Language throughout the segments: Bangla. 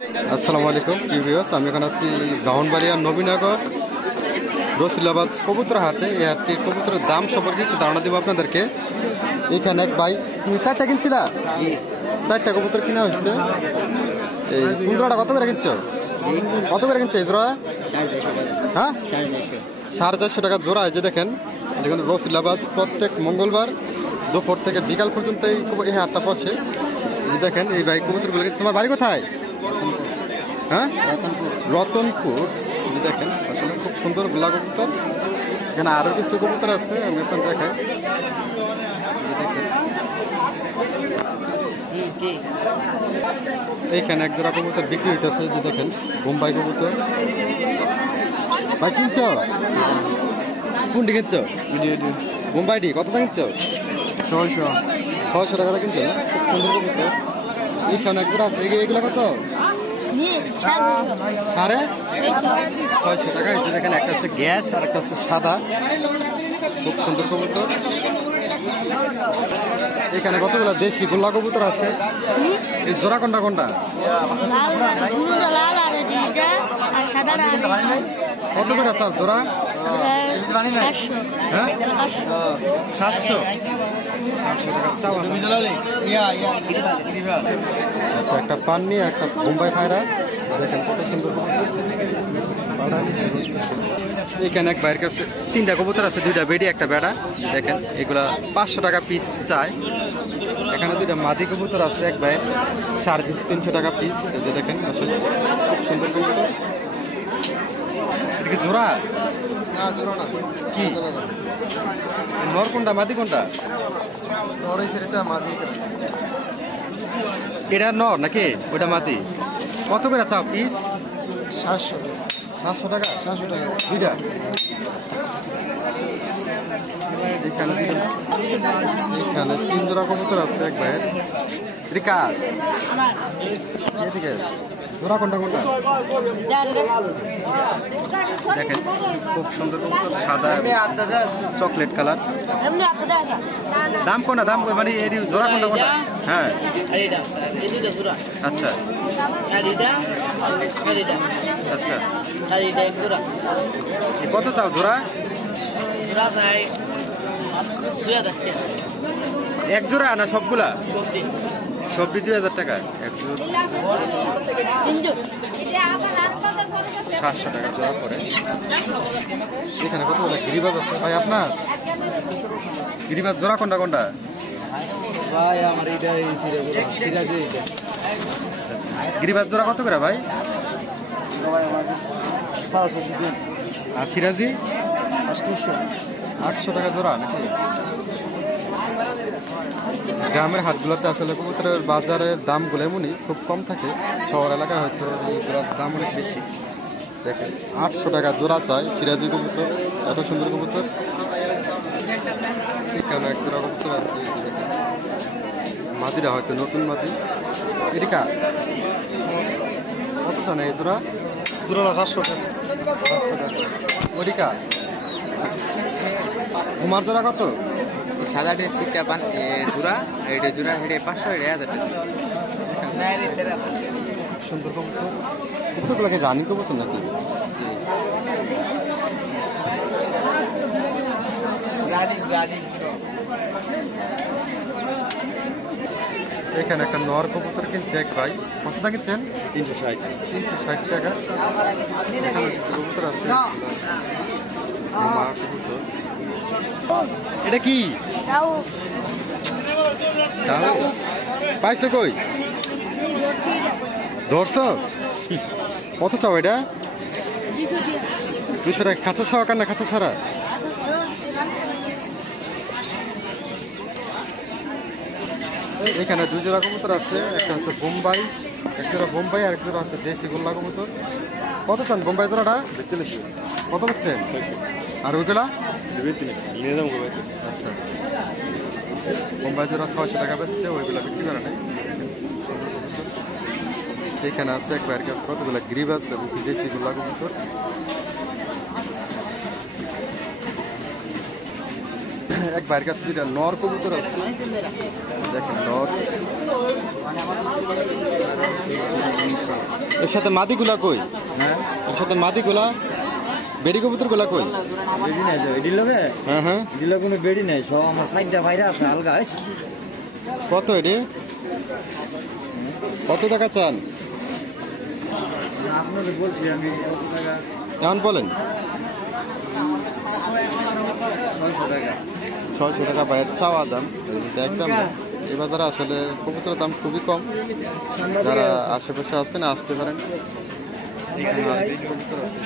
আসসালামু আলাইকুম ভিউয়ার্স, আমি এখন আছি ব্রাহ্মণবাড়িয়া নবীনগর রসিলাবাদ কবুতর হাটে। এই হাটটির কবুতরের দাম সম্পর্কে কিছু ধারণা দেবো আপনাদেরকে। এখানে এক ভাই, তুমি 4টা কিনছিলা? 4টা কবুতর কিনা হচ্ছে। এই কুন্দরাটা কত করে কিনছো? কত করে কিনছো এই জোড়া? হ্যাঁ, 450 টাকা জোড়া। এই যে দেখেন, দেখুন রসিলাবাদ প্রত্যেক মঙ্গলবার দুপুর থেকে বিকাল পর্যন্ত এই হাটটা বসে। এই যে দেখেন এই ভাই কবুতরগুলো। তোমার বাড়ি কোথায়? হ্যাঁ, রতনপুর। যে দেখেন আসলে খুব সুন্দর গোলা কবুতর। এখানে আরো কিছু কবুতর আছে, আমি আপনার দেখাই। এইখানে এক জোড়া কবুতর বিক্রি হইতেছে। যে দেখেন বোম্বাই কবুতর। ভাই কিনছ? কোনটি কিনছ? বোম্বাইটি কত টাকা কিনছ? 600 টাকা কিনছ না? খুব সুন্দর কবুতর। এইখানে এক জোড়া আছে, এগুলো কত? 650 টাকা। এই যে দেখেন, একটা হচ্ছে গ্যাস আর একটা হচ্ছে সাদা, খুব সুন্দর কবুতর। এখানে কতগুলো দেশি গোল্লা কবুতর আছে। এই জোড়া কোনটা কোনটা? কত করে চাপ জোড়া? হ্যাঁ, 700 টাকা চাও। আচ্ছা, একটা পান্নি আর একটা বোম্বাই পায়রা। দেখেন কত সুন্দর। এখানে এক ভাইয়ের কাছে 3টা কবুতর আছে, 2টা বেডি একটা বেড়া। দেখেন এগুলা 500 টাকা পিস চায়। এখানে 2টা মাদি কবুতর আছে এক ভাইয়ের, 350 টাকা পিস। এই যে দেখেন আসলে খুব সুন্দর কবুতর। এটা কি জোড়া? না, জোড়া না। কি নর কোনটা মাদি কোনটা? নর হইছে এটা, মাদি হইছে এটা। নর নাকি ওটা মাদি? কত করে চাও পিস? 700 টাকা। 700 টাকা 2টা। এখানে 3 জোড়া কবুতর আছে এক ভাইয়ের। এটা কার? এদিকে জোড়া কোনটা কোনটা? দেখেন খুব সুন্দর কবুতর, সাদা চকলেট কালার। দাম কোনটা? দাম মানে এই জোড়া কোনটা কোনটা? হ্যাঁ, আচ্ছা আচ্ছা। কত চাও জোড়া? এক জোড়া না সবগুলা? সবটি 2000 টাকা। 700 টাকা জোড়া করে। এখানে কতগুলো গিরিবাজ আছে ভাই আপনার? গিরিবাজ জোড়া কোনটা কোনটা? গিরিবাজ জোড়া কত করে ভাই? আর সিরাজি 800 টাকা জোড়া নাকি? গ্রামের হাটগুলোতে আসলে কবুতরের বাজারের দামগুলো এমনই, খুব কম থাকে। শহর এলাকায় হয়তো এইগুলোর দাম অনেক বেশি। দেখেন 800 টাকা জোড়া চাই সিরাজি কবুতর, এত সুন্দর কবুতর। এখানে এক জোড়া কবুতর আছে, দেখেন মাদিরা হয়তো নতুন মাদি। এদিকা কত চান এই জোড়া? 700 টাকা। 700 টাকা। ওদিকা ঘুমার জোড়া কত? সাদাটে চিকটা পান জোড়া, এটা জোড়া হেডে 500, এটা 1000 টাকা। সুন্দর কবুতর। কবুতরগুলো কি রানিং কবুতর নাকি? এখানে একটা নর কবুতর কিনছে এক ভাই। কত টাকা কিনছেন? 360 টাকা। এখানে কিছু কবুতর আছে, মা কবুতর। এটা কি পাইছো? কই ধরছো? কত চাও এটা? 200 টাকা। খাঁচা ছাওয়া কার না খাঁচা ছাড়া? এখানে 2 জোড়া কবুতর আছে, একটা হচ্ছে বোম্বাই, এক জোড়া বোম্বাই আর এক জোড়া হচ্ছে দেশি গোল্লা কবুতর। কত চান বোম্বাই জোড়াটা? কত পাচ্ছেন? আর ওইগুলা? আচ্ছা, বোম্বাই জোড়া 600 টাকা পাচ্ছে, ওইগুলা বিক্রি করে নাই। এখানে আছে এক ভাইয়ের কাছে কতগুলা গিরিবাজ এবং দেশি গোল্লা কবুতর। এক ভাইয়ের কাছে 2টা নর কবুতর আছে। দেখেন নর এর সাথে মাদিগুলা কই? হ্যাঁ এর সাথে মাদিগুলা বেড়ি কবুতর গুলা কই? বেডি নাই তো এডিল লগে হ্যাঁ হ্যাঁ, এডিল কোনো বেডি নাই সব আমার সাইডটা বাইরে আছে আলগা আছে কত এটি? কত টাকা চান আপনাদের বলছি আমি কত টাকা এখন বলেন। 600 টাকা 600 টাকা বাইরের চাওয়া দাম, একদম না। এই বাজারে আসলে কবুতরের দাম খুবই কম। যারা আশেপাশে আছেন আসতে পারেন। এখানে আর বেশি কবুতর আছে।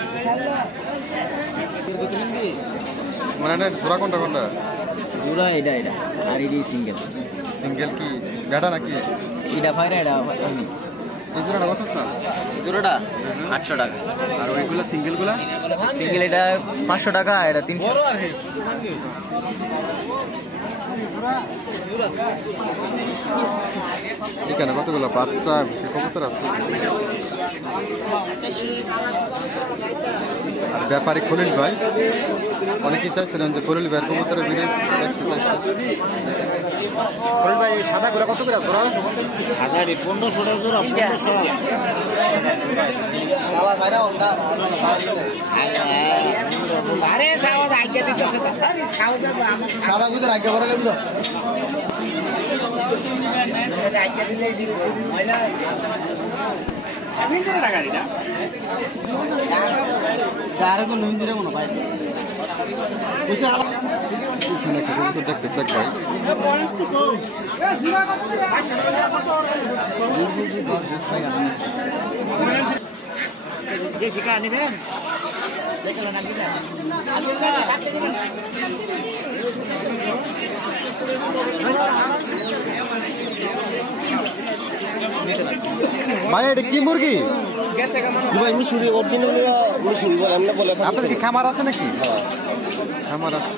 মানে না জোড়া কোনটা কোনটা? জোড়া এটা আর এডি সিঙ্গেল সিঙ্গেল কি বেটা নাকি? এটা ফাইরা এটা আমি এই জোড়াটা কত স্যার? জোড়াটা 800 টাকা আর ওইগুলা সিঙ্গেল গুলা? সিঙ্গেল এটা 500 টাকা এটা 300 এখানে কতগুলো বাচ্চা কবুতর আছে। আর ব্যাপারী খলিল ভাই অনেকেই চাইছিলেন যে খলিল ভাইয়ের কবুতরের ভিডিও দেখতে চাইছে। খলিল ভাই এই সাদা গুলা কত করে জোড়া? সাদা 1500 টাকা জোড়া 1500 আরে সাওয়াদ আগে দিতেছে সাদা বুঝে আগে বড় লাগবে তো আগে দিলে দিব ময়লা আমি তো টাকা দিটা কারে তো লুইন দিলে মনে ভাই বুঝে এখানে একটা কবুতর দেখতে চাক ভাই। যে শিকার নিবেন দেখলেন ভাই এটা কি মুরগি? ভাই মিশুরি অরিজিনাল মিশুরি বলে আমরা বলে আপনার কি খামার আছে নাকি? খামার আছে।